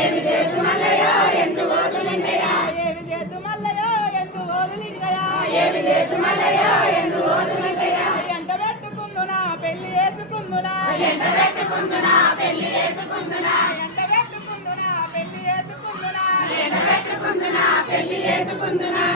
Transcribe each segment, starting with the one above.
ఏమి చేతు మల్లయ్యా? ఎందు ఓదులుండయా ఏమి చేతు మల్లయ్యా? ఎందు ఓదులుండయా ఏమి చేతు మల్లయ్యా? ఎందు ఓదులుండయా ఎంట పెట్టుకుందునా? పెళ్ళి చేసుకుందునా? ఎంట పెట్టుకుందునా? పెళ్ళి చేసుకుందునా? ఎంట పెట్టుకుందునా? పెళ్ళి చేసుకుందునా? ఎంట పెట్టుకుందునా? పెళ్ళి చేసుకుందునా?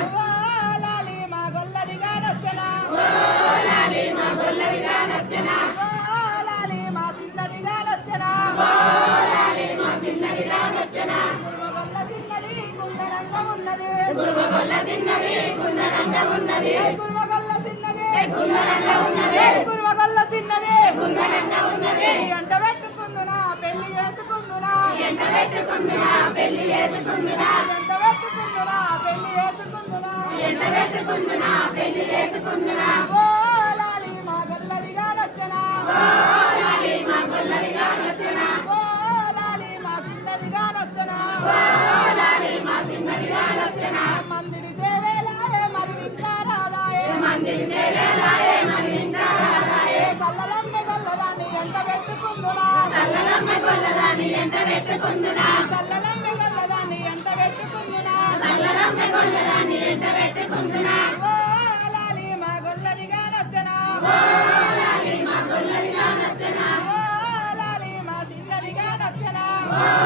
ఎంట పెట్టుకుందునా పెళ్ళి చేసుకుందునా ఎండ పెట్టుకుందునా పెళ్ళి చేసుకుందునా ఎంట పెట్టుకుందునా పెళ్ళి చేసుకుందునా ఎండ పెట్టుకుందునా పెళ్ళి చేసుకుందునా ఎంత పెట్టుకుందునా చల్లలమ్మ గొల్లదాన్ని ఎంత పెట్టుకుందునా చల్లలమ్మ గొల్లదాన్ని ఎంత పెట్టుకుందునా ఓ లాలి మా గొల్లది గానొచ్చనా ఓ లాలి మా గొల్లది గానొచ్చనా ఓ లాలి మా సిన్నది గానొచ్చనా ఓ